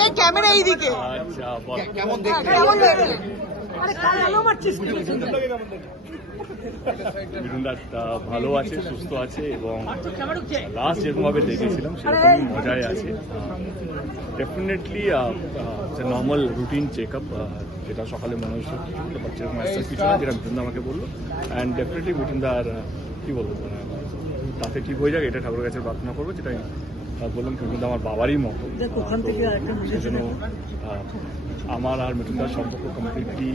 এই ক্যামেরা এইদিকে। কেমন দেখলেন কেমন দেখলে বিরুন্দা ভালো আছে সুস্থ আছে এবং লাস্ট যেরকমভাবে দেখেছিলাম সেরকমই মজায় আছে। Definitely normal routine check up যেটা সকালে মনে হচ্ছে সেরকম একটা কিছু না যেটা বিরুন্দা আমাকে বলল। অ্যান্ড ডেফিনেটলি বিরুন্দার কী বলব মানে তাতে ঠিক হয়ে যাক এটা ঠাকুরের কাছে প্রার্থনা করব যেটা আমি আহ, বললাম বিরুন্দা আমার বাবারই মতো। থেকে সেজন্য আমার আর মৃত্যুদার সম্পর্ক কমপ্লিটলি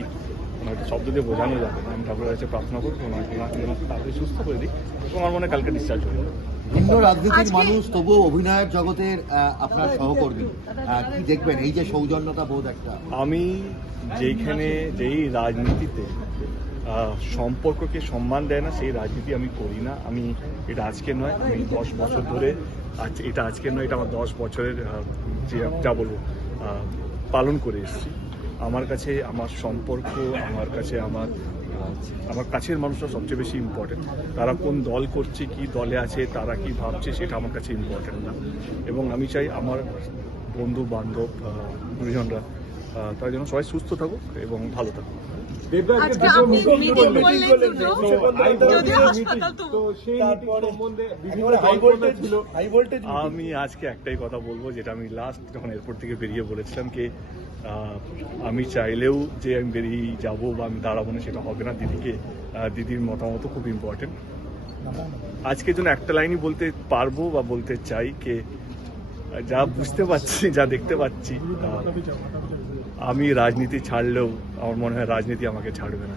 কোনো একটা শব্দ দিয়ে বোঝানো যাবে আমি ঠাকুরের কাছে প্রার্থনা করব ওনাকে তাড়াতাড়ি সুস্থ করে দিই এবং আমার মনে হয় কালকে ডিসচার্জ হয়ে যাবে ভিন্ন রাজনীতির মানুষ তবুও অভিনয়ের জগতের আপনার সহকর্মী। আহ, কি দেখবেন? এই যে সৌজন্যতা বোধ একটা। আমি যেইখানে যেই রাজনীতিতে সম্পর্ককে সম্মান দেয় না সেই রাজনীতি আমি করি না। আমি এটা আজকে নয় আমি দশ বছর ধরে আজ এটা আজকে নয় এটা আমার দশ বছরের যে যা বলব পালন করে এসেছি। আমার কাছে আমার সম্পর্ক আমার কাছে আমার আমার কাছের মানুষরা সবচেয়ে বেশি ইম্পর্টেন্ট তারা কোন দল করছে কি দলে আছে তারা কি ভাবছে সেটা আমার কাছে ইম্পর্টেন্ট না। এবং আমি চাই আমার বন্ধু বান্ধব গুরুজনরা তারা জন্য সবাই সুস্থ থাকুক এবং ভালো থাকুক। আমি আজকে একটাই কথা বলব যেটা আমি লাস্ট যখন এয়ারপোর্ট থেকে বেরিয়ে বলেছিলাম কি আমি চাইলেও যে আমি বেরিয়ে যাব বা আমি দাঁড়াবো না সেটা হবে না। দিদিকে দিদির মতামত খুব ইম্পর্টেন্ট আজকে জন্য একটা লাইনই বলতে পারব বা বলতে চাই কে যা বুঝতে পারছি যা দেখতে পাচ্ছি আমি রাজনীতি ছাড়লেও আমার মনে হয় রাজনীতি আমাকে ছাড়বে না।